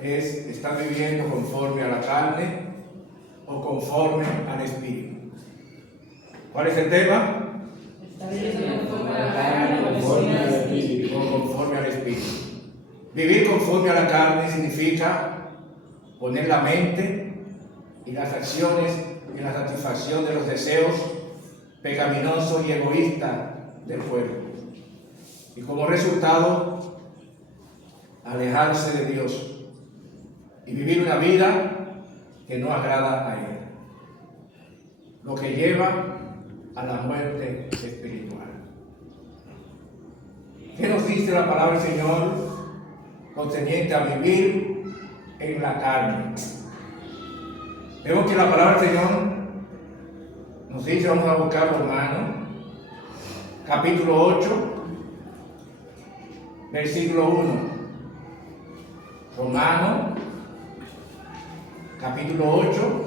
¿Están viviendo conforme a la carne o conforme al Espíritu? ¿Cuál es el tema? Está viviendo conforme a la carne o conforme al Espíritu. O conforme al Espíritu. Vivir conforme a la carne significa poner la mente y las acciones en la satisfacción de los deseos pecaminosos y egoístas del cuerpo. Y como resultado, alejarse de Dios y vivir una vida que no agrada a Él, lo que lleva a la muerte espiritual. ¿Qué nos dice la palabra del Señor concerniente a vivir en la carne? Vemos que la palabra del Señor nos dice, vamos a buscar Romanos, capítulo 8, versículo 1. Romanos, capítulo 8.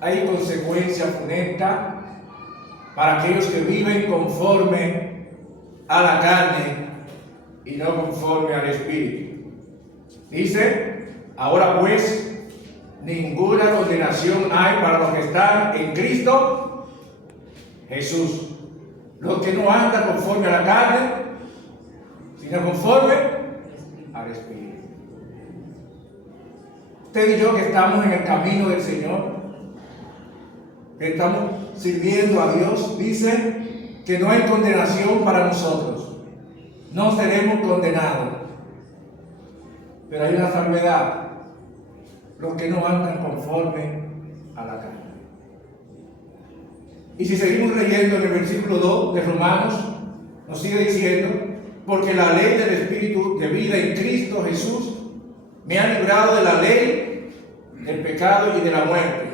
Hay consecuencia funesta para aquellos que viven conforme a la carne y no conforme al Espíritu. Dice, ahora pues, ninguna condenación hay para los que están en Cristo Jesús. Los que no andan conforme a la carne, sino conforme al Espíritu. Usted y yo que estamos en el camino del Señor, que estamos sirviendo a Dios, dice que no hay condenación para nosotros. No seremos condenados. Pero hay una salvedad: los que no andan conforme a la carne. Y si seguimos leyendo en el versículo 2 de Romanos, nos sigue diciendo, porque la ley del Espíritu de vida en Cristo Jesús me ha librado de la ley del pecado y de la muerte.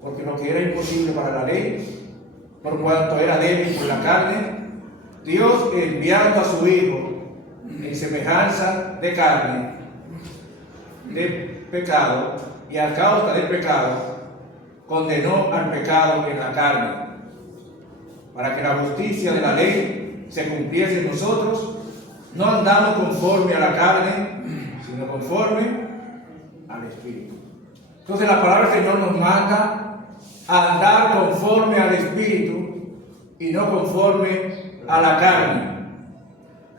Porque lo que era imposible para la ley, por cuanto era débil por la carne, Dios, enviando a su Hijo en semejanza de carne, de pecado, y a causa del pecado, condenó al pecado en la carne, para que la justicia de la ley se cumpliese en nosotros, no andamos conforme a la carne, sino conforme al Espíritu. Entonces la palabra del Señor nos manda a andar conforme al Espíritu y no conforme a la carne.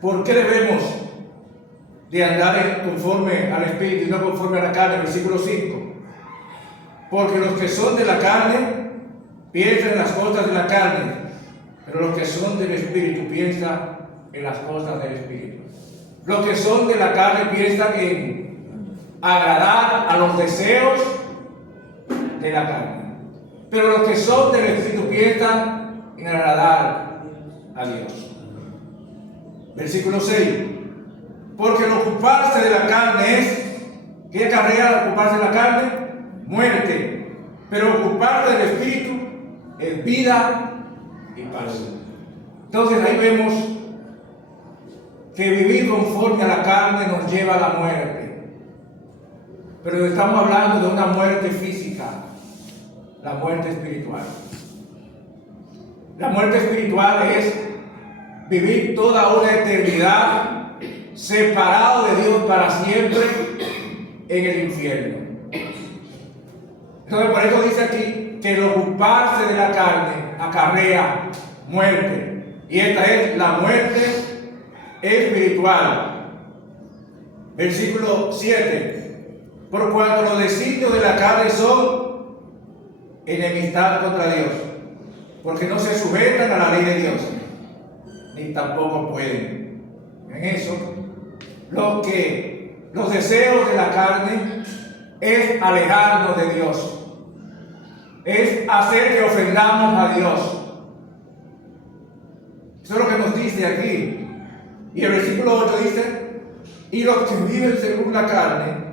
¿Por qué debemos de andar conforme al Espíritu y no conforme a la carne? Versículo 5. Porque los que son de la carne piensan en las cosas de la carne, pero los que son del Espíritu piensan en las cosas del Espíritu. Los que son de la carne piensan en agradar a los deseos de la carne, pero los que son del Espíritu piensan en agradar a Dios. Versículo 6. Porque el ocuparse de la carne es, ¿qué acarrea ocuparse de la carne? Muerte. Pero ocuparse del Espíritu es vida y paz. Entonces ahí vemos que vivir conforme a la carne nos lleva a la muerte. Pero estamos hablando de una muerte física, la muerte espiritual. La muerte espiritual es vivir toda una eternidad separado de Dios para siempre en el infierno. Entonces por eso dice aquí que el ocuparse de la carne acarrea muerte. Y esta es la muerte espiritual. Versículo 7. Por cuanto los designios de la carne son enemistad contra Dios, porque no se sujetan a la ley de Dios, ni tampoco pueden. En eso, los deseos de la carne es alejarnos de Dios, es hacer que ofendamos a Dios. Eso es lo que nos dice aquí. Y el versículo 8 dice, y los que viven según la carne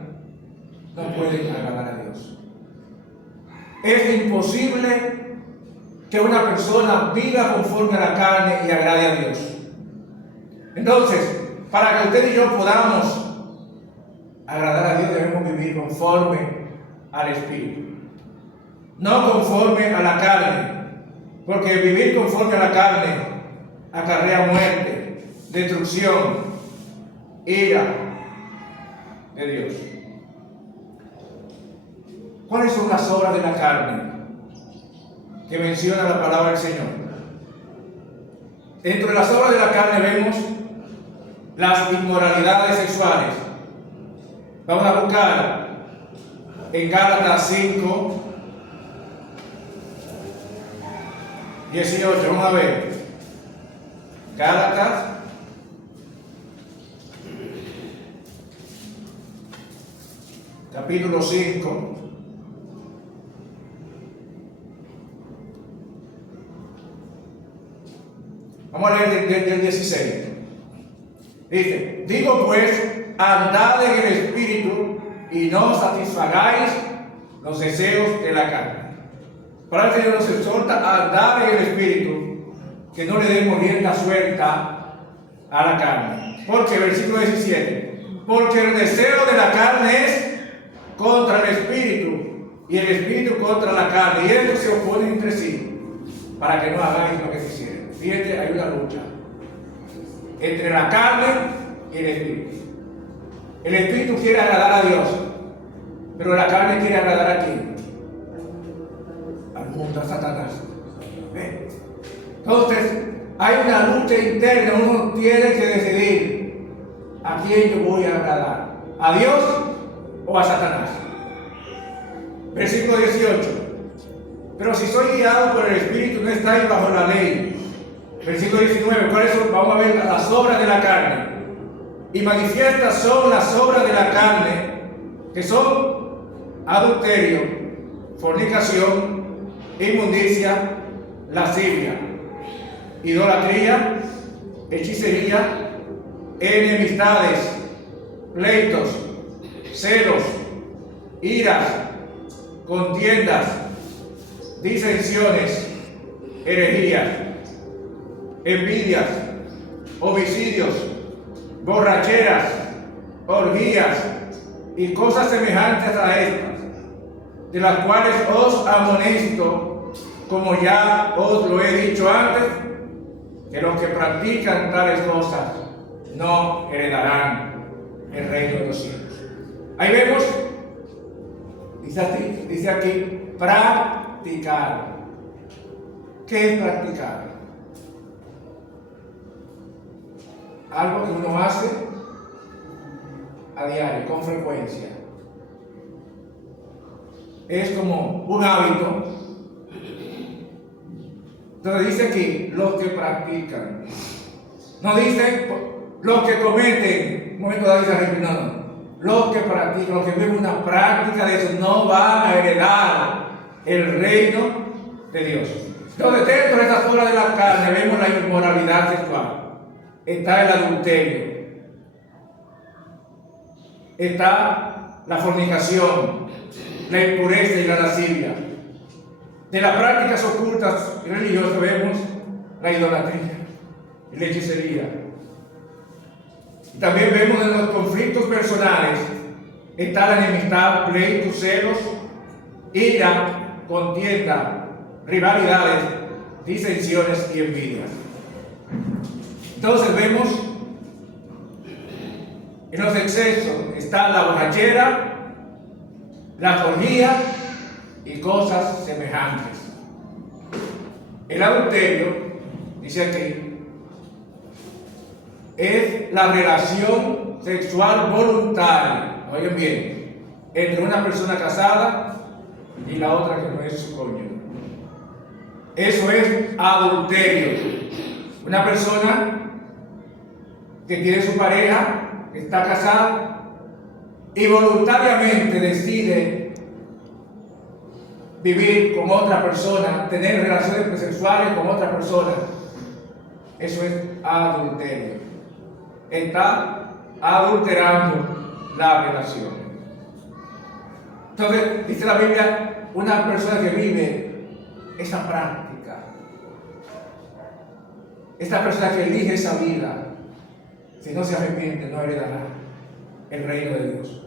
no pueden agradar a Dios. Es imposible que una persona viva conforme a la carne y agrade a Dios. Entonces, para que usted y yo podamos agradar a Dios, debemos vivir conforme al Espíritu, no conforme a la carne, porque vivir conforme a la carne acarrea muerte, destrucción. ira de Dios. ¿Cuáles son las obras de la carne que menciona la palabra del Señor? Dentro de las obras de la carne vemos las inmoralidades sexuales. Vamos a buscar en Gálatas 5, 18. Vamos a ver. Gálatas capítulo 5. Vamos a leer desde el 16. Dice: digo pues, andad en el Espíritu y no satisfagáis los deseos de la carne. Para el Señor nos exhorta a andar en el Espíritu, que no le demos rienda suelta a la carne. Porque, versículo 17, porque el deseo de la carne es contra el Espíritu, y el Espíritu contra la carne, y estos se oponen entre sí, para que no hagáis lo que quisieran. Fíjate, hay una lucha entre la carne y el Espíritu. El Espíritu quiere agradar a Dios, pero la carne quiere agradar a quién? Al mundo, a Satanás. Entonces, hay una lucha interna. Uno tiene que decidir a quién yo voy a agradar, a Dios o a Satanás. Versículo 18. Pero si soy guiado por el Espíritu, no estáis bajo la ley. Versículo 19. ¿Cuáles son? Vamos a ver las obras de la carne. Y manifiestas son las obras de la carne, que son adulterio, fornicación, inmundicia, lascivia, idolatría, hechicería, enemistades, pleitos, celos, iras, contiendas, disensiones, herejías, envidias, homicidios, borracheras, orgías y cosas semejantes a estas, de las cuales os amonesto, como ya os lo he dicho antes, que los que practican tales cosas no heredarán el reino de los cielos. Ahí vemos, dice aquí, practicar. ¿Qué es practicar? Algo que uno hace a diario, con frecuencia. Es como un hábito. Entonces dice aquí, los que practican. No dice los que cometen. Un momento dado dice, no. Los que practican, los que viven una práctica de eso, no van a heredar el reino de Dios. Entonces, dentro de estas obras de la carne vemos la inmoralidad sexual. Está el adulterio, está la fornicación, la impureza y la lascivia. De las prácticas ocultas y religiosas vemos la idolatría y la hechicería. Y también vemos en los conflictos personales, está la enemistad, pleitos, celos, ira, contienda, rivalidades, disensiones y envidias. Entonces vemos en los excesos está la borrachera, la orgía y cosas semejantes. El adulterio, dice aquí, es la relación sexual voluntaria, oigan bien, entre una persona casada y la otra que no es su cónyuge. Eso es adulterio. Una persona que tiene su pareja, que está casada y voluntariamente decide vivir con otra persona, tener relaciones sexuales con otra persona, eso es adulterio. Está adulterando la relación. Entonces, dice la Biblia, una persona que vive esa práctica, esta persona que elige esa vida, si no se arrepiente, no heredará el reino de Dios.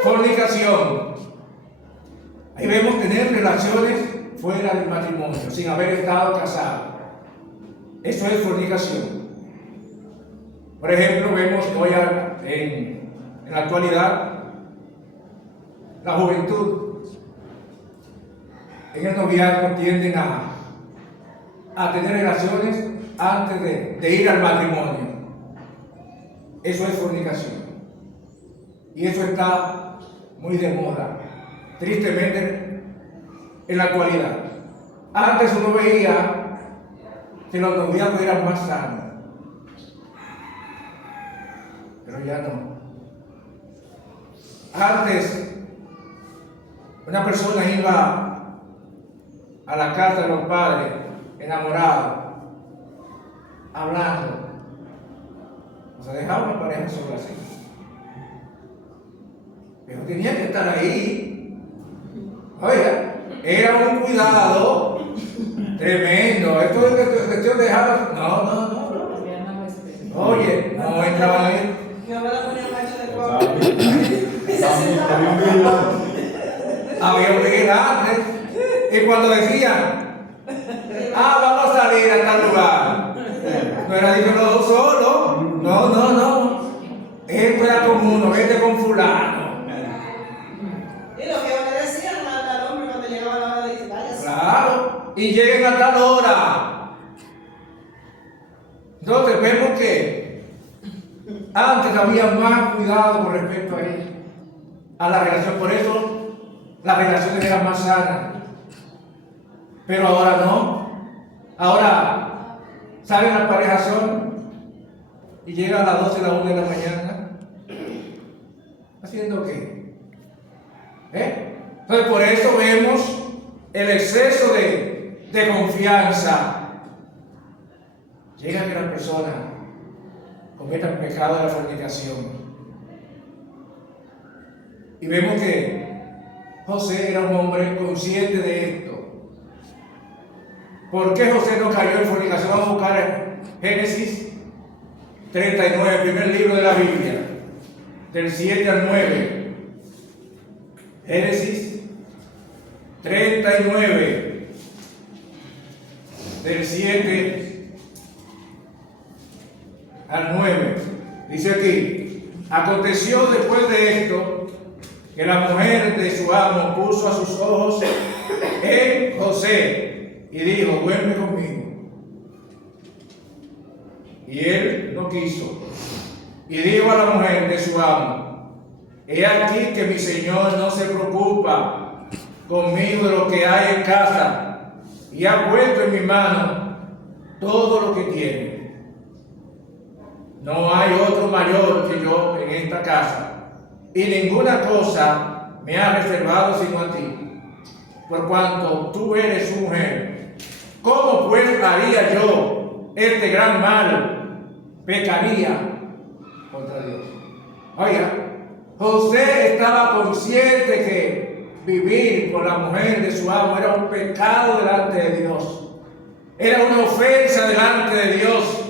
Fornicación. Ahí vemos tener relaciones fuera del matrimonio, sin haber estado casado. Eso es fornicación. Por ejemplo, vemos hoy en la actualidad la juventud en el noviazgo tienden a tener relaciones antes de ir al matrimonio. Eso es fornicación. Y eso está muy de moda, tristemente, en la actualidad. Antes uno veía que los noviazgos eran más sanos, pero ya no. Antes, una persona iba a la casa de los padres, enamorado, hablando. O sea, dejaba una pareja sola así. Pero tenía que estar ahí. Oiga, era un cuidado tremendo. Esto es cuestión de dejar. No. Oye, no entraban ahí. Había un vigilante. Y cuando decían, vamos a salir a tal lugar, no era dicho los dos solos. No. Esto era común, vete con fulano. Y lo que le decían al hombre cuando llegaba la hora de decir, vaya. Claro, y lleguen a tal hora. Entonces vemos que antes había más cuidado con respecto a la relación. Por eso las relaciones eran más sanas. Pero ahora no. Ahora salen las parejas son y llegan a las 12 a las 1 de la mañana. ¿Haciendo qué? Entonces por eso vemos el exceso de confianza. Llega a que la persona cometa el pecado de la fornicación. Y vemos que José era un hombre consciente de esto. ¿Por qué José no cayó en fornicación? Vamos a buscar Génesis 39, primer libro de la Biblia, del 7 al 9. Génesis 39, del 7 al 9. Dice aquí: aconteció después de esto que la mujer de su amo puso a sus ojos en José y dijo: duerme conmigo. Y él no quiso. Y dijo a la mujer de su amo: he aquí que mi señor no se preocupa conmigo de lo que hay en casa, y ha puesto en mi mano todo lo que tiene. No hay otro mayor que yo en esta casa, y ninguna cosa me ha reservado sino a ti, por cuanto tú eres su mujer. ¿Cómo pues haría yo este gran mal? Pecaría contra Dios. Oiga, José estaba consciente que vivir con la mujer de su amo era un pecado delante de Dios. Era una ofensa delante de Dios.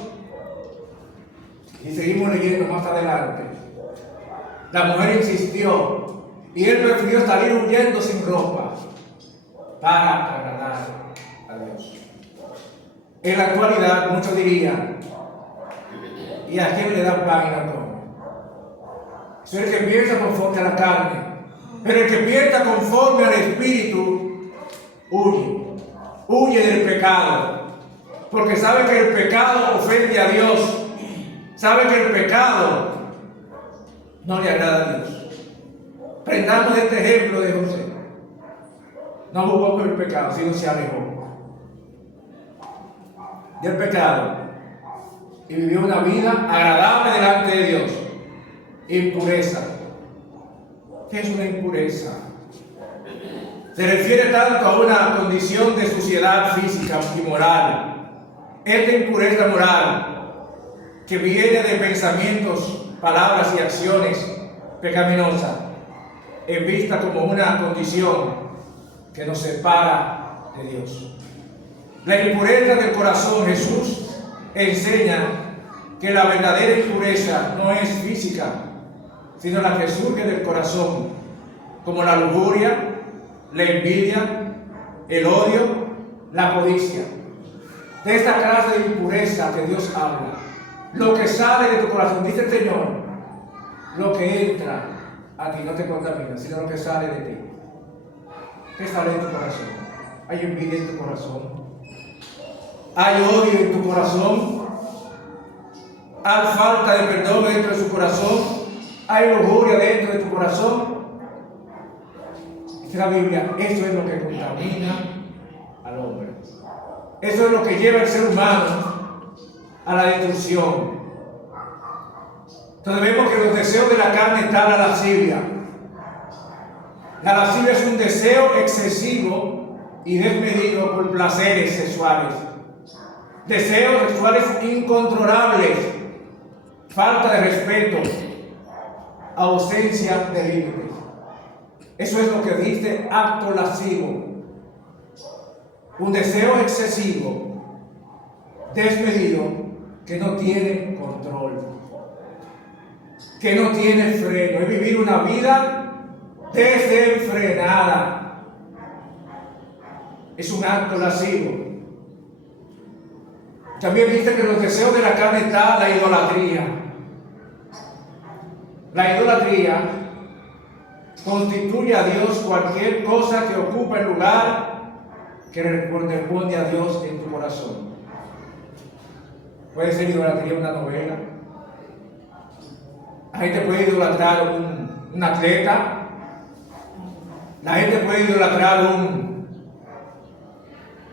Y seguimos leyendo más adelante. La mujer insistió y él prefirió salir huyendo sin ropa para agradar a Dios. En la actualidad muchos dirían: ¿y a quién le dan pan y la come? Es el que piensa conforme a la carne, pero el que piensa conforme al Espíritu huye del pecado, porque sabe que el pecado ofende a Dios, sabe que el pecado no le agrada a Dios. Prendamos este ejemplo de José. No jugó por el pecado, sino se alejó del pecado y vivió una vida agradable delante de Dios. Impureza. ¿Qué es una impureza? Se refiere tanto a una condición de suciedad física y moral. Esta impureza moral que viene de pensamientos, palabras y acciones pecaminosas es vista como una condición que nos separa de Dios. La impureza del corazón, Jesús enseña que la verdadera impureza no es física, sino la que surge del corazón, como la lujuria, la envidia, el odio, la codicia. De esta clase de impureza que Dios habla, Lo que sale de tu corazón, dice el Señor, lo que entra a ti no te contamina, sino lo que sale de ti. ¿Qué sale de tu corazón? ¿Hay envidia en tu corazón? ¿Hay odio en tu corazón? ¿Hay falta de perdón dentro de su corazón? ¿Hay lujuria dentro de tu corazón? Dice la Biblia, eso es lo que contamina al hombre. Eso es lo que lleva al ser humano a la destrucción. Entonces vemos que los deseos de la carne están en la lascivia. La lascivia es un deseo excesivo y desmedido por placeres sexuales. Deseos sexuales incontrolables, falta de respeto, ausencia de límites. Eso es lo que dice acto lascivo. Un deseo excesivo, desmedido, que no tiene control, que no tiene freno. Es vivir una vida desenfrenada. Es un acto lascivo. También dice que en los deseos de la carne está la idolatría. La idolatría constituye a Dios cualquier cosa que ocupa el lugar que corresponde a Dios en tu corazón. Puede ser idolatría una novela. La gente puede idolatrar un atleta. La gente puede idolatrar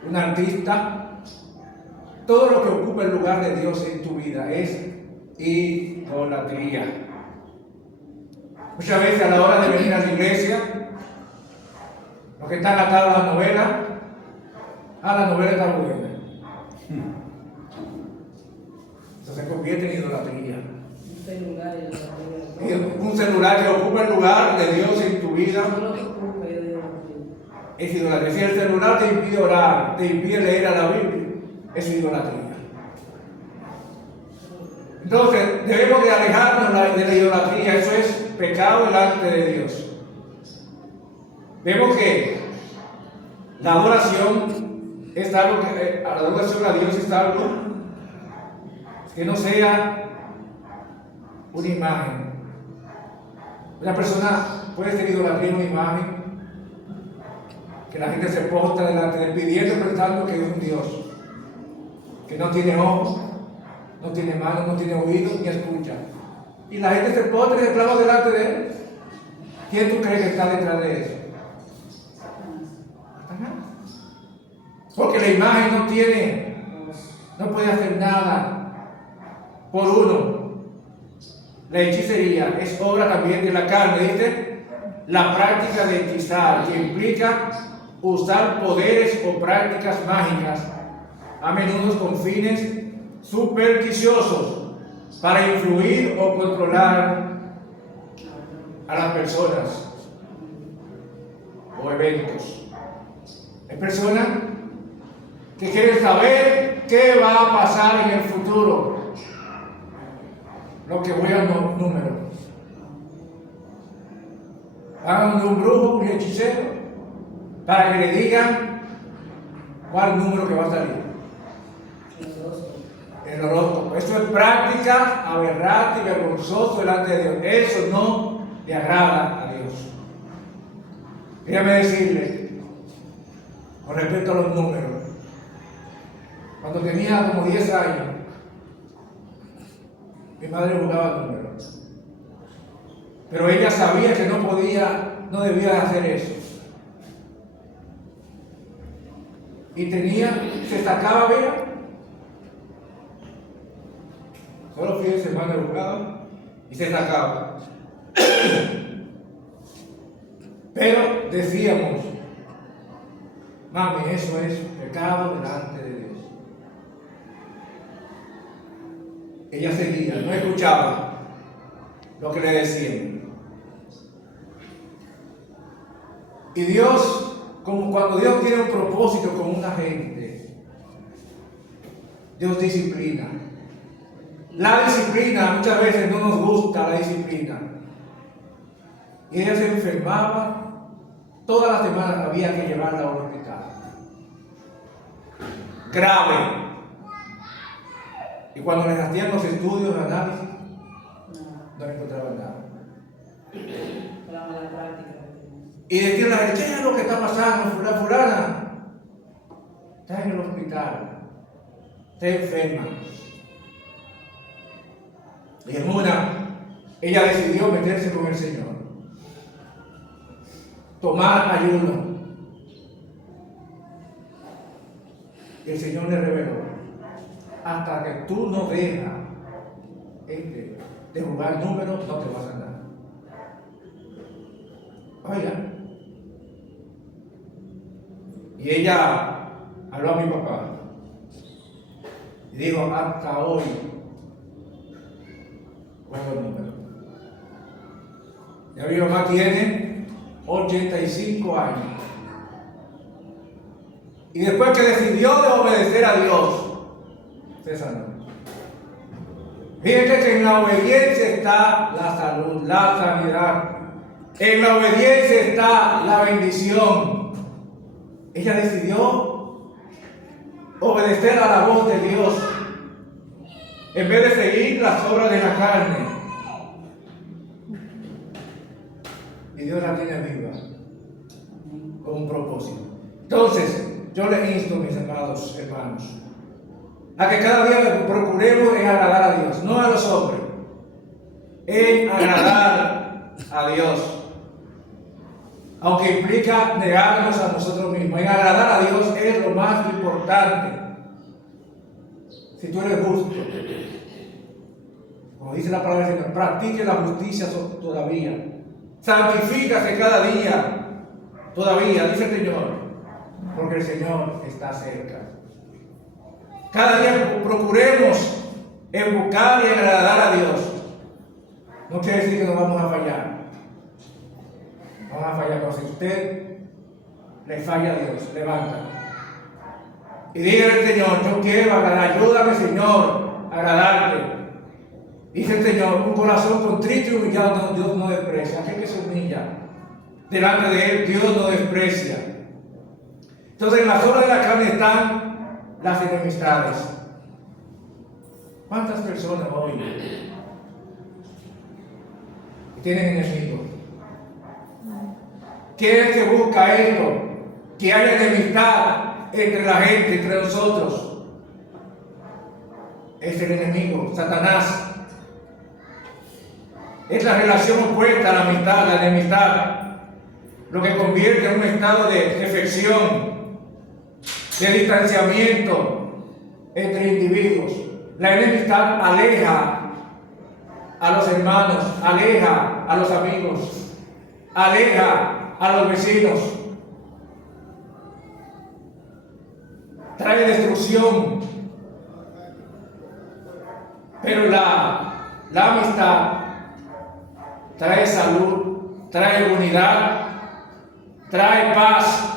un artista. Todo lo que ocupa el lugar de Dios en tu vida es idolatría. Muchas veces a la hora de venir a la iglesia, los que están atados a la novela está buena. Eso se convierte en idolatría. Un celular que ocupa el lugar de Dios en tu vida es idolatría. Si el celular te impide orar, te impide leer a la Biblia, es idolatría. Entonces debemos de alejarnos de la idolatría. Eso es pecado delante de Dios. Vemos que la adoración es algo que, la adoración a Dios es algo que no sea una imagen. Una persona puede ser idolatría en una imagen, que la gente se postra delante de él pidiendo, pensando que es un Dios, que no tiene ojos, no tiene manos, no tiene oídos, ni escucha. Y la gente se postra y se clava delante de él. ¿Quién tú crees que está detrás de eso? Porque la imagen no puede hacer nada por uno. La hechicería es obra también de la carne, ¿viste? La práctica de hechizar, que implica usar poderes o prácticas mágicas, a menudo con fines supersticiosos, para influir o controlar a las personas o eventos. Hay personas que quieren saber qué va a pasar en el futuro. Lo que voy a los números. Hagan de un brujo, un hechicero, para que le digan cuál número que va a salir. El horóscopo. Eso es práctica aberrante y vergonzoso delante de Dios. Eso no le agrada a Dios. Déjame decirle, con respecto a los números, cuando tenía como 10 años, mi madre jugaba números. Pero ella sabía que no debía hacer eso. Y se sacaba bien. Solo fines de semana jugaba y se sacaba. Pero decíamos, mami, eso es pecado delante de Dios. Ella seguía, no escuchaba lo que le decían. Y Dios, como cuando Dios tiene un propósito con una gente, Dios disciplina. La disciplina, muchas veces no nos gusta la disciplina. Y ella se enfermaba, todas las semanas había que llevarla al hospital. Grave. Y cuando les hacían los estudios, de análisis, no encontraban nada. La mala práctica. Y decían la gente, ¿qué es lo que está pasando? Fulana está en el hospital, está enferma. Y en una, ella decidió meterse con el Señor, tomar ayuno. Y el Señor le reveló, hasta que tú no dejas de jugar números, no te vas a andar. Oiga. Y ella habló a mi papá y dijo, hasta hoy juego números. Ya mi mamá tiene 85 años. Y después que decidió de obedecer a Dios, se sanó. Fíjense que en la obediencia está la salud, la sanidad. En la obediencia está la bendición. Ella decidió obedecer a la voz de Dios en vez de seguir las obras de la carne. Y Dios la tiene viva con un propósito. Entonces, yo les insto, mis amados hermanos, a que cada día procuremos en agradar a Dios, no a los hombres, en agradar a Dios. Aunque implica negarnos a nosotros mismos, en agradar a Dios es lo más importante. Si tú eres justo, como dice la palabra del Señor, practique la justicia todavía, santifícase cada día, todavía, dice el Señor, porque el Señor está cerca. Cada día procuremos en buscar y agradar a Dios. No quiere decir que nos vamos a fallar. Vamos a fallar, pero si usted le falla a Dios, levanta. Y dígale al Señor, yo quiero agradar, ayúdame Señor, a agradarte. Dice el Señor, un corazón contrito y humillado Dios no desprecia. Aquel que se humilla delante de Él, Dios no desprecia. Entonces en las obras de la carne están las enemistades. ¿Cuántas personas hoy tienen enemigos? ¿Quién es el que busca esto? Que haya enemistad entre la gente, entre nosotros. Es el enemigo, Satanás. Es la relación opuesta a la amistad, la enemistad, lo que convierte en un estado de defección, de distanciamiento entre individuos. La enemistad aleja a los hermanos, aleja a los amigos, aleja a los vecinos, trae destrucción. Pero la amistad trae salud, trae unidad, trae paz.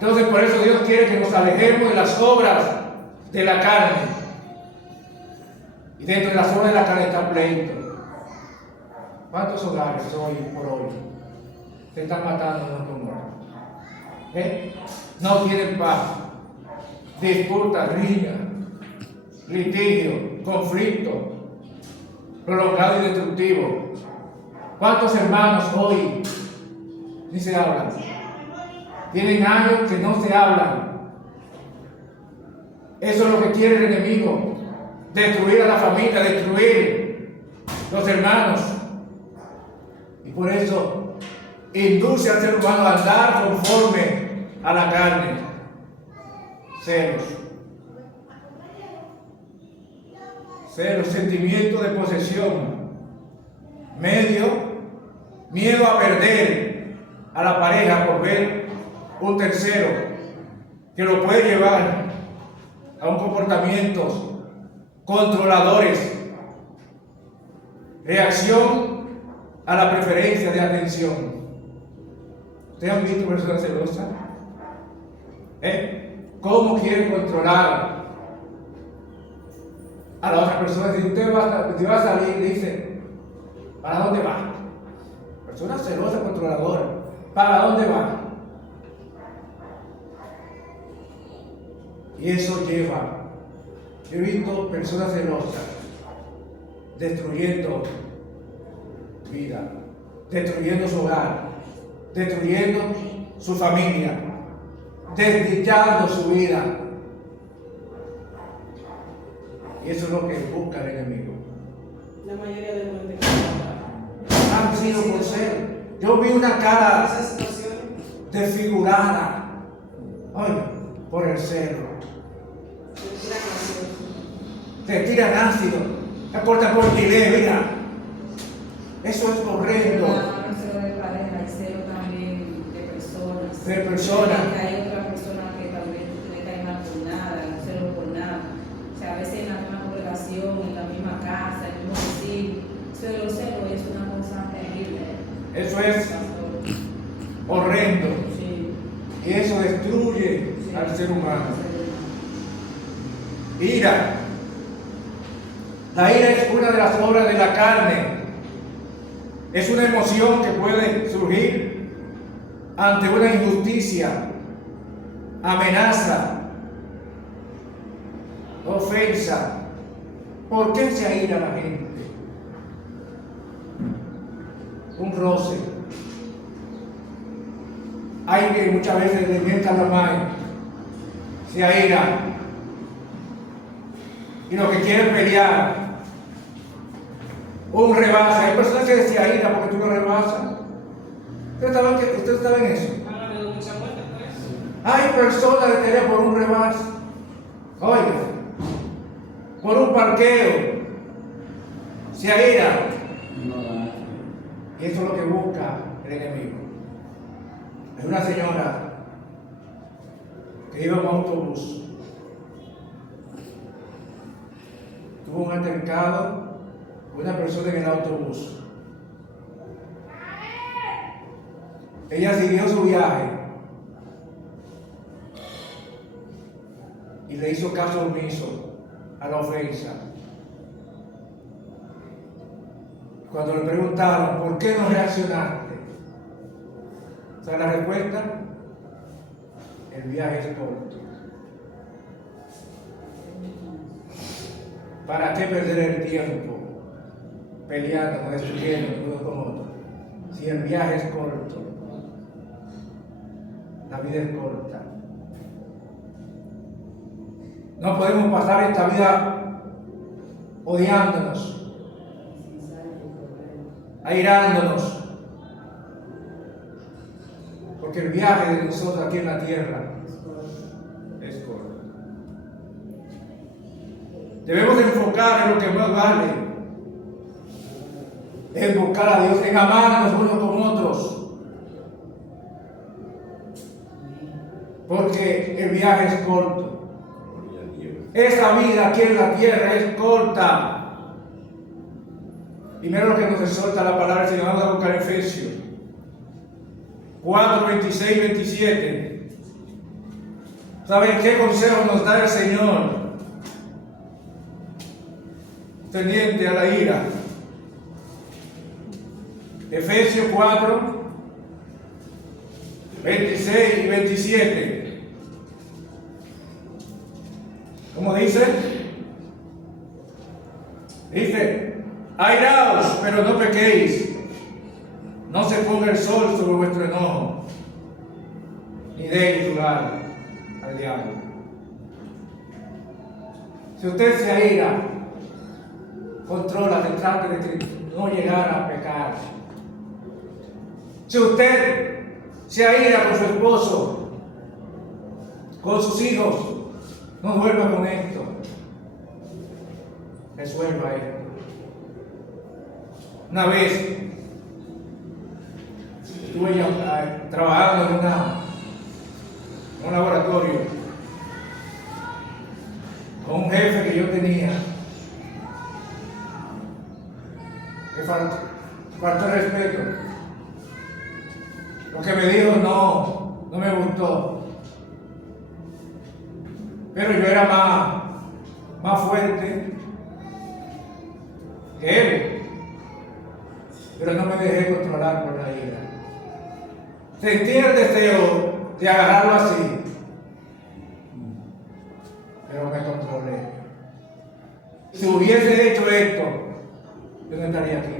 Entonces por eso Dios quiere que nos alejemos de las obras de la carne. Y dentro de las obras de la carne está pleito. ¿Cuántos hogares hoy por hoy se están matando uno con otro? No tienen paz, disputas, riñas, litigio, conflicto prolongado y destructivo. ¿Cuántos hermanos hoy ni se hablan? Tienen años que no se hablan. Eso es lo que quiere el enemigo: destruir a la familia, destruir los hermanos. Y por eso induce al ser humano a andar conforme a la carne. Celos, sentimiento de posesión, miedo a perder a la pareja por ver un tercero que lo puede llevar a un comportamiento controladores, reacción a la preferencia de atención. ¿Ustedes han visto personas celosas? ¿Cómo quieren controlar a la otra persona? Si usted va a salir, dice, ¿para dónde va? Persona celosa, controladora, ¿para dónde va? Y eso lleva He visto personas celosas destruyendo vida, destruyendo su hogar, destruyendo su familia, desdichando su vida. Y eso es lo que busca el enemigo. La mayoría de los que Han sido por ser. Yo vi una cara esa situación, desfigurada, oye, por el celo. Te tiran ácido, te cortan por el gilet, mira. Eso es horrendo. No celo de pareja, hay celo también de personas. De personas. Que hay otra persona que tal vez no le cae mal por nada, no celo por nada. O sea, a veces en la misma congregación, en la misma casa, en el mismo vecino, eso de los celos es una cosa terrible. Eso es Pastor. horrendo. Sí. Y eso destruye Sí. al ser humano. Sí. Ira. La ira es una de las obras de la carne. Es una emoción que puede surgir ante una injusticia, amenaza, ofensa. ¿Por qué se aira la gente? Un roce. Hay que muchas veces le mientan la mano, se aira. Y lo que quieren pelear. Un rebase. Hay personas que se aira porque tú lo rebasas. ¿Ustedes saben eso? han habido muchas muertes por eso. Hay personas que pelean por un rebase. Oiga, por un parqueo. Se aira. Y eso es lo que busca el enemigo. Es una señora que iba en un autobús. Tuvo un altercado con una persona en el autobús. Ella siguió su viaje y le hizo caso omiso a la ofensa. Cuando le preguntaron, ¿por qué no reaccionaste? ¿Sabes la respuesta? El viaje es corto. ¿Para qué perder el tiempo peleando, destruyendo uno con otro? Si el viaje es corto, la vida es corta. No podemos pasar esta vida odiándonos, airándonos, porque el viaje de nosotros aquí en la tierra es corto. Debemos enfocar en lo que más vale, en buscar a Dios, en amarnos unos con otros, porque el viaje es corto. Esta vida aquí en la tierra es corta. Y mira lo que nos exhorta la palabra, si nos vamos a buscar Efesios 4, 26, 27. ¿Saben qué consejo nos da el Señor? Tendiente a la ira. Efesios 4, 26 y 27. ¿Cómo dice? Dice, airaos, pero no pequéis. No se ponga el sol sobre vuestro enojo, ni deis lugar al diablo. Si usted se aira, controla, trate de no llegar a pecar. Si usted se aira con su esposo, con sus hijos, no vuelva con esto. Resuelva esto. Una vez estuve trabajando en un laboratorio con un jefe que yo tenía. Que faltó el respeto. Lo que me dijo no me gustó. Pero yo era más fuerte que él. Pero no me dejé controlar por la ira. Sentí el deseo de agarrarlo así, pero me controlé. Si hubiese hecho esto, yo no estaría aquí.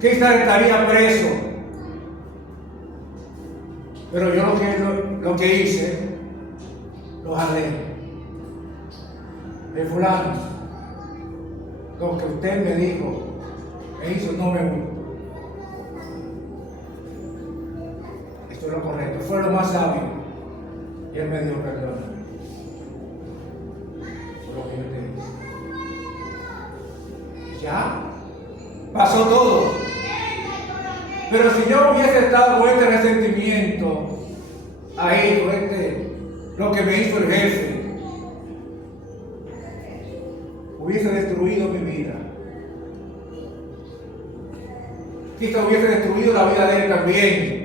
Quizás estaría preso. Pero yo lo que hice, lo jalé. El fulano, lo que usted me dijo, me hizo, no me gustó. Esto es lo correcto, fue lo más sabio. Y él me dijo, perdón. Por lo que yo te dije. Ya, pasó todo. Pero si yo hubiese estado con este resentimiento ahí, con lo que me hizo el jefe, hubiese destruido mi vida. Quizá hubiese destruido la vida de él también.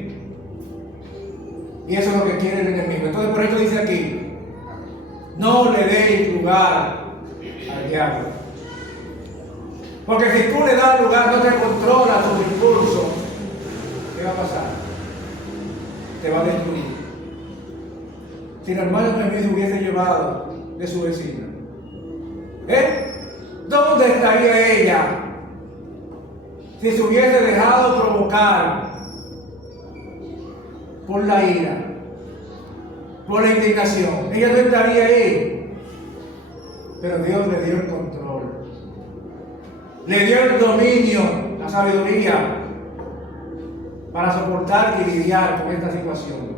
Y eso es lo que quiere el enemigo. Entonces por eso dice aquí, no le deis lugar al diablo. Porque si tú le das lugar, no te controla su impulso, ¿qué va a pasar? Te va a destruir. Si la hermana Noemí se hubiese llevado de su vecina, ¿dónde estaría ella si se hubiese dejado provocar por la ira, por la indignación? Ella no estaría ahí. Pero Dios le dio el control, le dio el dominio, la sabiduría para soportar y lidiar con esta situación.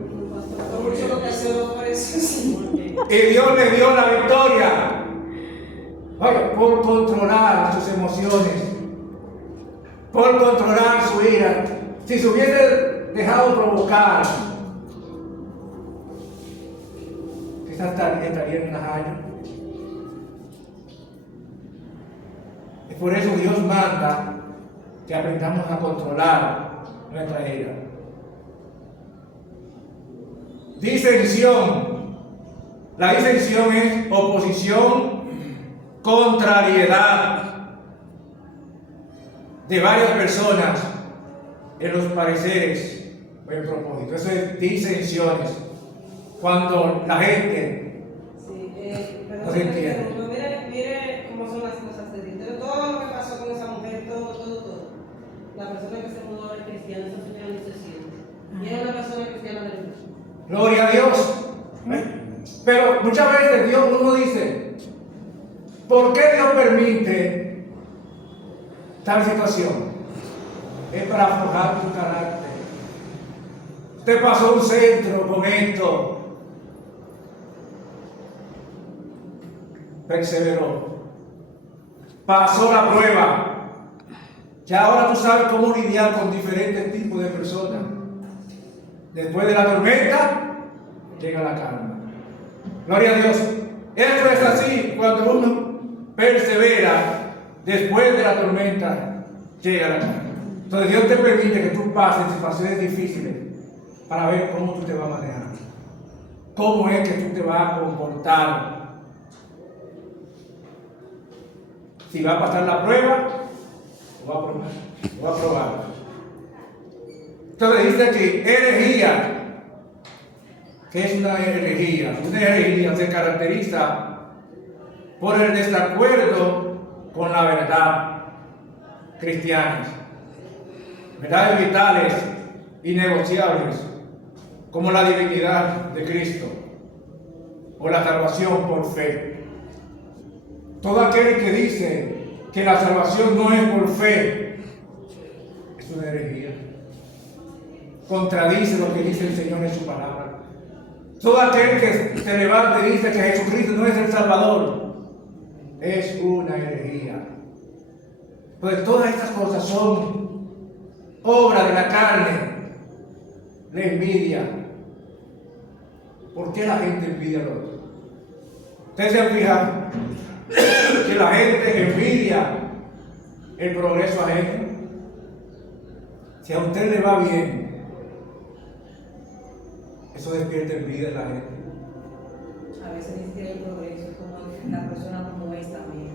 Y Dios le dio la victoria. Oye, por controlar sus emociones, por controlar su ira. Si se hubiese dejado provocar, quizás estaría en una jaya. Y por eso Dios manda que aprendamos a controlar nuestra ira. Disensión. La disensión es oposición, contrariedad de varias personas en los pareceres o en propósito. Eso es disensiones. Cuando la gente no se entiende. Mire cómo son las cosas de Dios. Todo lo que pasó con esa mujer, todo. La persona que se mudó al cristiano, esa señora ni se siente. Y era una persona cristiana de Dios. Gloria a Dios. Pero muchas veces Dios, uno dice, ¿por qué Dios permite tal situación? Es para forjar tu carácter. Usted pasó un centro con esto, perseveró, pasó la prueba. Ya ahora tú sabes cómo lidiar con diferentes tipos de personas. Después de la tormenta, llega la calma. Gloria a Dios. Esto es así, cuando uno persevera, después de la tormenta, llega la calma. Entonces Dios te permite que tú pases situaciones difíciles para ver cómo tú te vas a manejar. Cómo es que tú te vas a comportar. Si va a pasar la prueba, lo va a probar. Entonces dice aquí, herejía. ¿Qué es una herejía? Una herejía se caracteriza por el desacuerdo con la verdad cristiana. Verdades vitales, innegociables, como la divinidad de Cristo o la salvación por fe. Todo aquel que dice que la salvación no es por fe es una herejía. Contradice lo que dice el Señor en su palabra. Todo aquel que se levanta y dice que Jesucristo no es el Salvador es una herejía. Pues todas estas cosas son obra de la carne, la envidia. ¿Por qué la gente envidia al otro? ¿Ustedes se han fijado que la gente envidia el progreso ajeno? Si a usted le va bien, eso despierta envidia en la gente. A veces ni siquiera el progreso, como la persona como es también.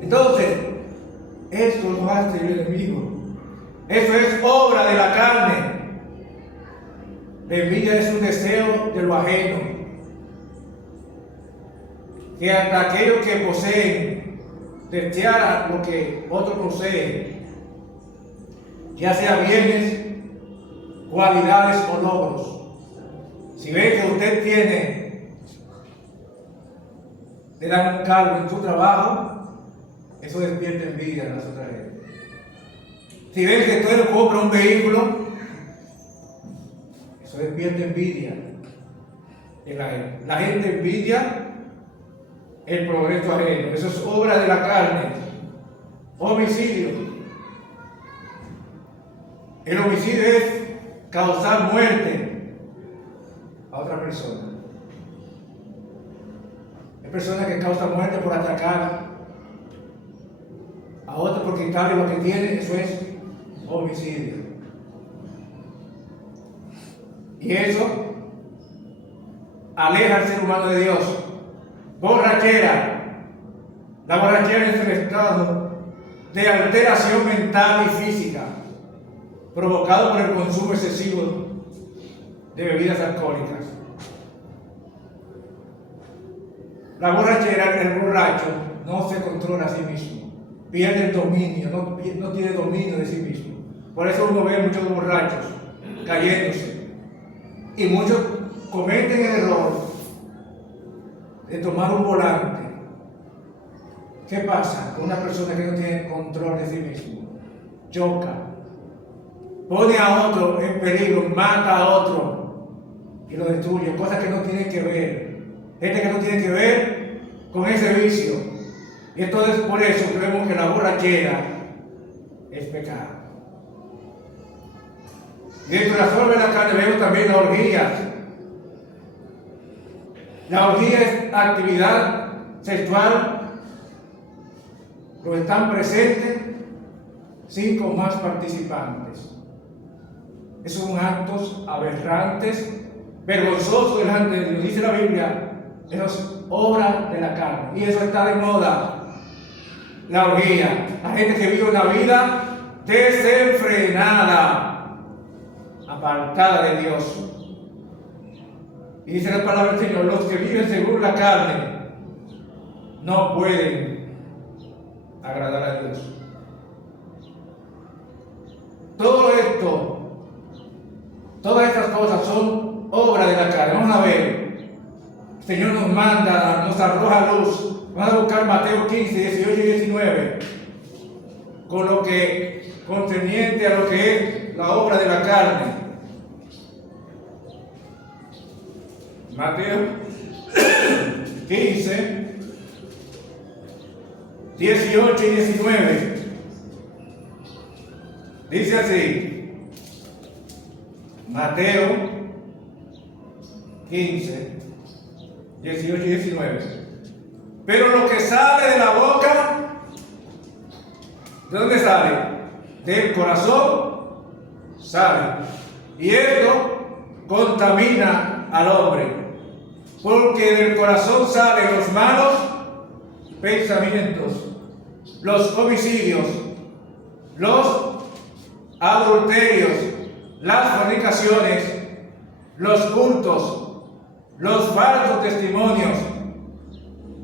Entonces, esto lo hace el enemigo. Eso es obra de la carne. La envidia es un deseo de lo ajeno. que hasta aquellos que poseen desear lo que otros poseen, ya sea bienes, cualidades o logros. Si ve que usted le dan un cargo en su trabajo, eso despierta envidia en las otras gente. Si ven que usted compra un vehículo, eso despierta envidia en la gente. La gente envidia el progreso ajeno. Eso es obra de la carne. Homicidio. El homicidio es causar muerte a otra persona. Hay personas que causan muerte por atacar a otro, por quitarle lo que tiene. Eso es homicidio. Y eso aleja al ser humano de Dios. Borrachera. La borrachera es el estado de alteración mental y física provocado por el consumo excesivo de bebidas alcohólicas. La borrachera, el borracho no se controla a sí mismo, pierde el dominio, no tiene dominio de sí mismo. Por eso uno ve muchos borrachos cayéndose y muchos cometen el error de tomar un volante. ¿Qué pasa con una persona que no tiene control de sí mismo? Choca, pone a otro en peligro, mata a otro y lo destruye, cosas que no tienen que ver. Gente que no tiene que ver con ese vicio. Y entonces por eso creemos que la borrachera es pecado. Dentro de la forma de la carne vemos también la orgía. La orgía es actividad sexual donde están presentes 5 o más participantes. Esos son actos aberrantes, vergonzosos delante de Dios. Dice la Biblia, eso es obra de la carne. Y eso está de moda. La orgía. La gente que vive una vida desenfrenada, apartada de Dios. Y dice la palabra del Señor, los que viven según la carne no pueden agradar a Dios. Todo esto, todas estas cosas son obra de la carne. Vamos a ver. El Señor nos manda, nos arroja luz. Vamos a buscar Mateo 15, 18 y 19. Con lo que concerniente a lo que es la obra de la carne. Mateo 15, 18 y 19. Dice así. Mateo 15, 18 y 19. Pero lo que sale de la boca, ¿de dónde sale? Del corazón sale. Y esto contamina al hombre. Porque del corazón salen los malos pensamientos, los homicidios, los adulterios, las fornicaciones, los cultos, los falsos testimonios,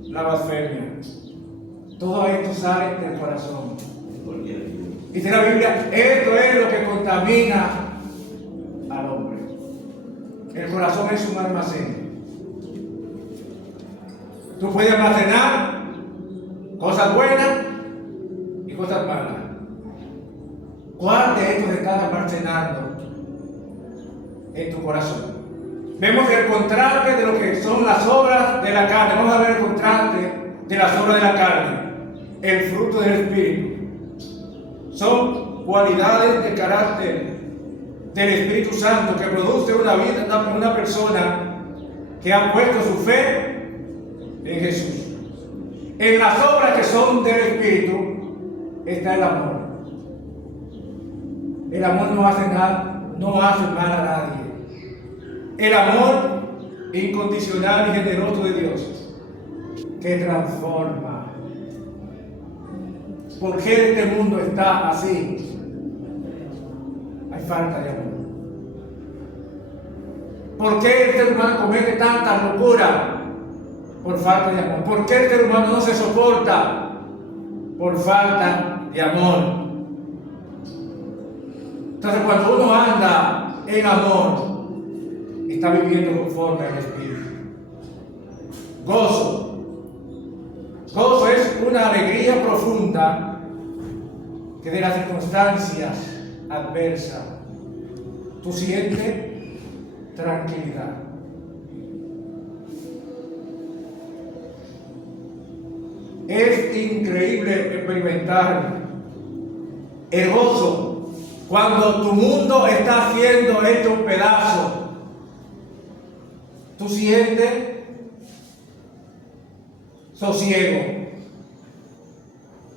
la blasfemia. Todo esto sale del corazón. Dice la Biblia, esto es lo que contamina al hombre. El corazón es un almacén. Tú puedes almacenar cosas buenas y cosas malas. ¿Cuál de estos estás almacenando en tu corazón? Vemos el contraste de lo que son las obras de la carne. Vamos a ver el contraste de las obras de la carne. El fruto del Espíritu. Son cualidades de carácter del Espíritu Santo que produce una persona que ha puesto su fe en Jesús. En las obras que son del Espíritu está el amor. El amor no hace nada, no hace mal a nadie. El amor incondicional y generoso de Dios que transforma. ¿Por qué este mundo está así? Hay falta de amor. ¿Por qué el ser humano comete tanta locura? por falta de amor. ¿Por qué el ser humano no se soporta? Por falta de amor. Entonces, cuando uno anda en amor, está viviendo conforme al Espíritu. Gozo. Gozo es una alegría profunda que de las circunstancias adversas tú sientes tranquilidad. Es increíble experimentar el gozo cuando tu mundo está siendo hecho un pedazo. Tú sientes sosiego.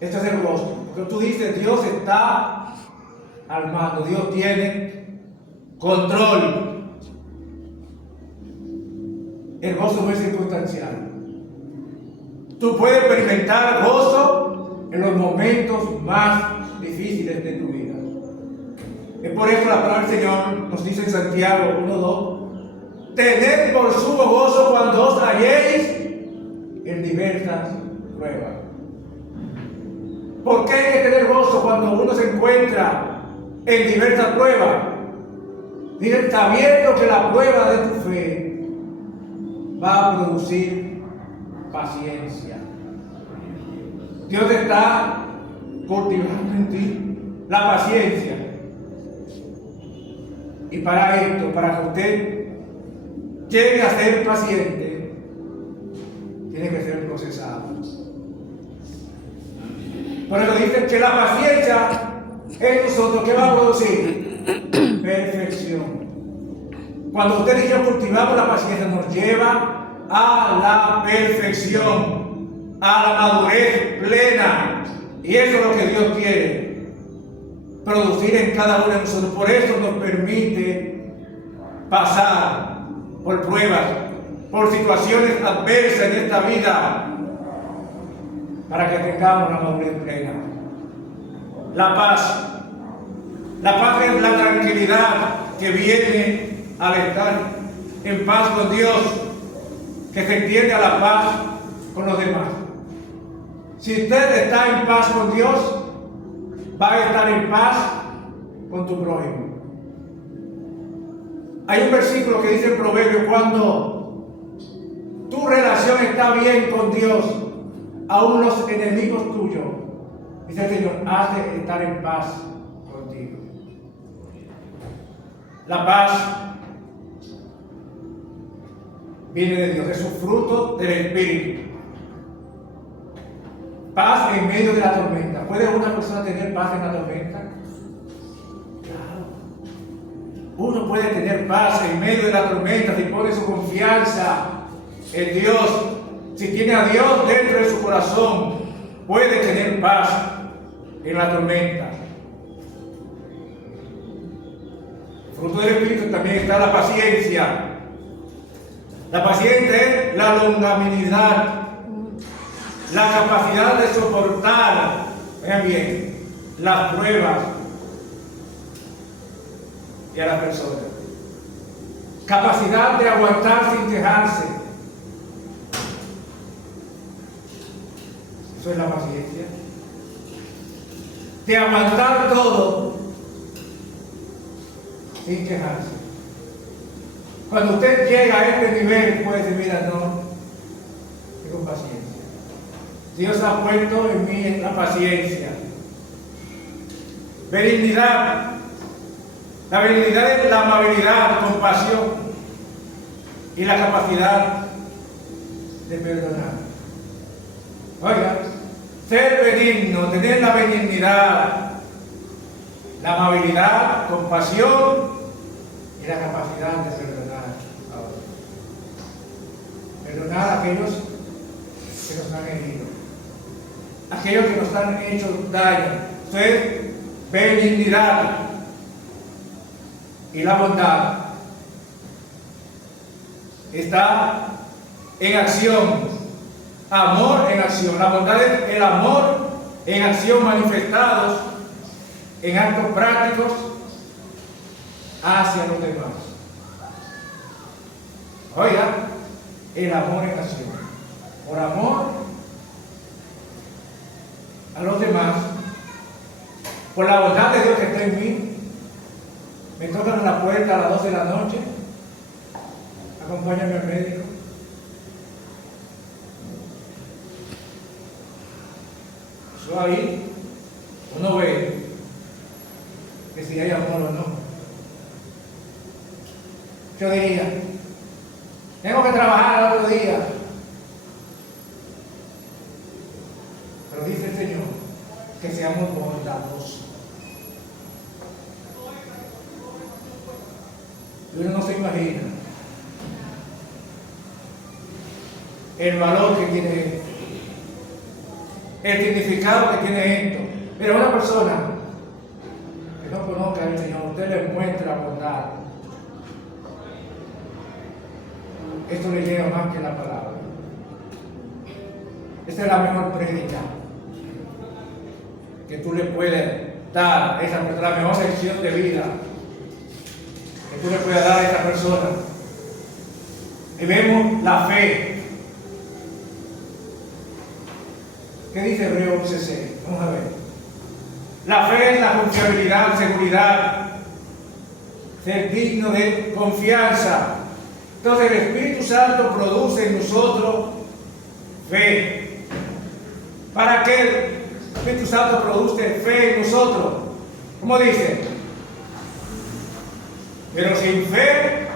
Esto es el gozo. Porque tú dices, Dios está al mando, Dios tiene control. El gozo no es circunstancial. Tú puedes experimentar gozo en los momentos más difíciles de tu vida. Es por eso la palabra del Señor nos dice en Santiago 1:2: tened por sumo gozo cuando os halléis en diversas pruebas. ¿Por qué hay que tener gozo cuando uno se encuentra en diversas pruebas? Dice, sabiendo que la prueba de tu fe va a producir paciencia. Dios está cultivando en ti la paciencia. Y para esto, para que usted llegue a ser paciente, tiene que ser procesado. Por eso dice que la paciencia en nosotros, ¿qué va a producir? Perfección. Cuando usted y yo cultivamos la paciencia, nos lleva a la perfección, a la madurez plena. Y eso es lo que Dios quiere producir en cada uno de nosotros. Por eso nos permite pasar por pruebas, por situaciones adversas en esta vida, para que tengamos la madurez plena. La paz. La paz es la tranquilidad que viene al estar en paz con Dios, que se entiende a la paz con los demás. Si usted está en paz con Dios, va a estar en paz con tu prójimo. Hay un versículo que dice en Proverbios: cuando tu relación está bien con Dios, aún los enemigos tuyos, dice el Señor, hace estar en paz contigo. La paz viene de Dios, es un fruto del Espíritu. Paz en medio de la tormenta. ¿Puede una persona tener paz en la tormenta? Claro. Uno puede tener paz en medio de la tormenta si pone su confianza en Dios. Si tiene a Dios dentro de su corazón, puede tener paz en la tormenta. Fruto del Espíritu también está la paciencia. La paciencia es la longanimidad, la capacidad de soportar, vean bien, las pruebas y a las personas. Capacidad de aguantar sin quejarse. Eso es la paciencia. De aguantar todo sin quejarse. Cuando usted llega a este nivel, puede decir, mira, no, tengo paciencia. Dios ha puesto en mí la paciencia. Benignidad. La benignidad es la amabilidad, compasión y la capacidad de perdonar. Oiga, ser benigno, tener la benignidad, la amabilidad, compasión y la capacidad de perdonar a otros. Perdonar a aquellos que nos han herido, aquellos que nos han hecho daño. Eso es benignidad. Y la bondad está en acción. Amor en acción. La bondad es el amor en acción manifestados en actos prácticos hacia los demás. Oiga, el amor en acción. por amor a los demás, por la bondad de Dios que está en mí. Me tocan la puerta a las 12 de la noche, acompáñame al médico. Eso ahí uno ve que si hay amor o no. Yo diría, tengo que trabajar el otro día. Pero dice el Señor que seamos bondadosos. Y uno no se imagina el valor que tiene esto, el significado que tiene esto. Pero una persona que no conozca al Señor, usted le muestra bondad. Esto le llega más que la palabra. Esta es la mejor prédica que tú le puedes dar a esa persona, la mejor lección de vida que tú le puedes dar a esa persona. Y vemos la fe. ¿Qué dice Hebreos 11:6? Vamos a ver. La fe es la confiabilidad, seguridad, ser digno de confianza. Entonces el Espíritu Santo produce en nosotros fe. ¿Para qué el Espíritu Santo produce fe en nosotros? ¿Cómo dice? Pero sin fe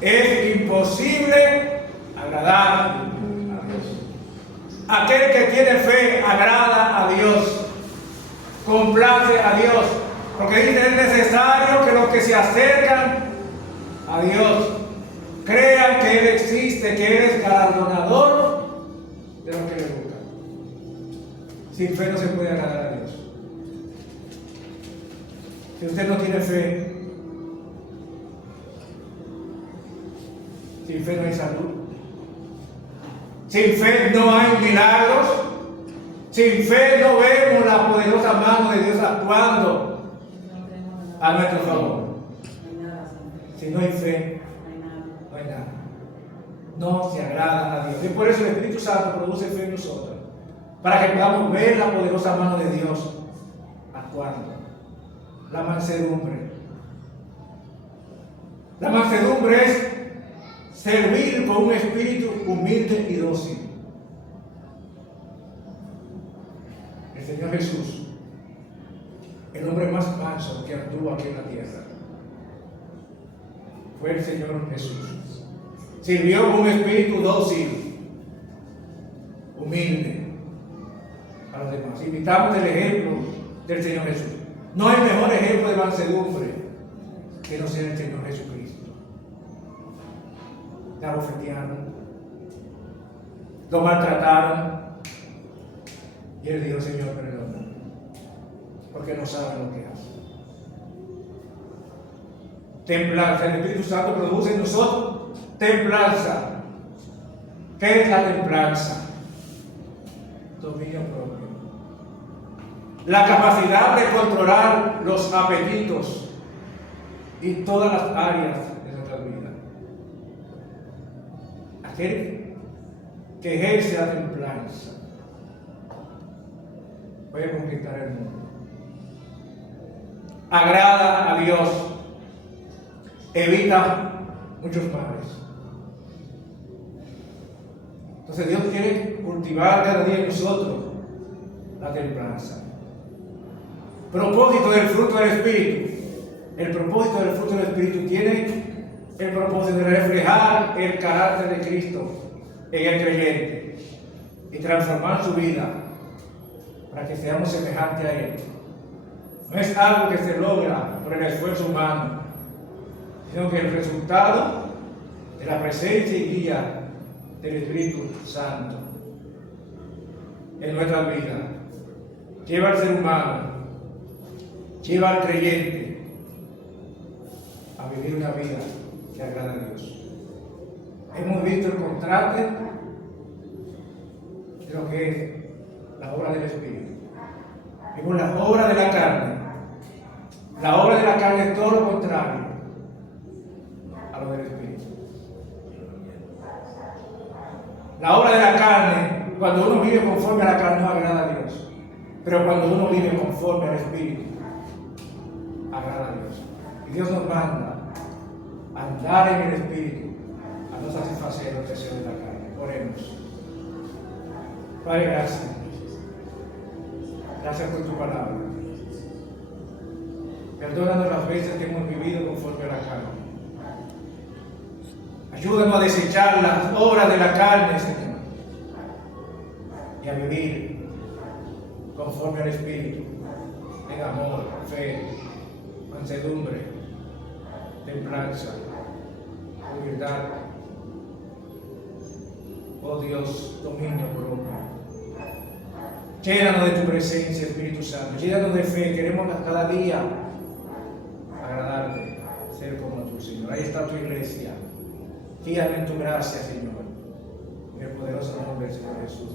es imposible agradar a Dios. Aquel que tiene fe agrada a Dios, complace a Dios, porque dice es necesario que los que se acercan a Dios crean que Él existe, que Él es galardonador de los que le buscan. Sin fe no se puede agradar a Dios. Si usted no tiene fe, sin fe no hay salud. Sin fe no hay milagros. Sin fe no vemos la poderosa mano de Dios actuando a nuestro favor. Si no hay fe, no hay nada. No se agrada a Dios. Y por eso el Espíritu Santo produce fe en nosotros, para que podamos ver la poderosa mano de Dios actuando. La mansedumbre. La mansedumbre es servir con un espíritu humilde y dócil. El Señor Jesús, el hombre más manso que anduvo aquí en la tierra, fue el Señor Jesús. Sirvió con un espíritu dócil, humilde a los demás. Imitamos el ejemplo del Señor Jesús. No hay mejor ejemplo de mansedumbre que no sea el Señor Jesucristo. La abofetearon, lo maltrataron, y él dijo: Señor, perdona, porque no saben lo que hacen. Templanza. El Espíritu Santo produce en nosotros templanza. ¿Qué es la templanza? Dominio propio. La capacidad de controlar los apetitos y todas las áreas de nuestra vida. Aquel que ejerce la templanza puede conquistar el mundo. Agrada a Dios, evita muchos males. Entonces Dios quiere cultivar cada día en nosotros la templanza. Propósito del fruto del Espíritu. El propósito del fruto del Espíritu tiene el propósito de reflejar el carácter de Cristo en el creyente y transformar su vida para que seamos semejantes a Él. No es algo que se logra por el esfuerzo humano, sino que el resultado de la presencia y guía del Espíritu Santo en nuestra vida lleva al ser humano, lleva al creyente a vivir una vida que agrada a Dios. Hemos visto el contraste de lo que es la obra del Espíritu. Vimos la obra de la carne. La obra de la carne es todo lo contrario a lo del Espíritu. La obra de la carne, cuando uno vive conforme a la carne, no agrada a Dios. Pero cuando uno vive conforme al Espíritu, agrada a Dios. Y Dios nos manda a andar en el Espíritu, a no satisfacer los deseos de la carne. Oremos. Padre, gracias. Gracias por tu palabra. Perdónanos las veces que hemos vivido conforme a la carne. Ayúdanos a desechar las obras de la carne, Señor, y a vivir conforme al Espíritu, en amor, fe, mansedumbre, templanza, humildad. Oh Dios, dominio propio. Llénanos de tu presencia, Espíritu Santo. Llénanos de fe. Queremos cada día agradarte, ser como tú, Señor. Ahí está tu iglesia. Guíame en tu gracia, Señor. En el poderoso nombre del Señor Jesús.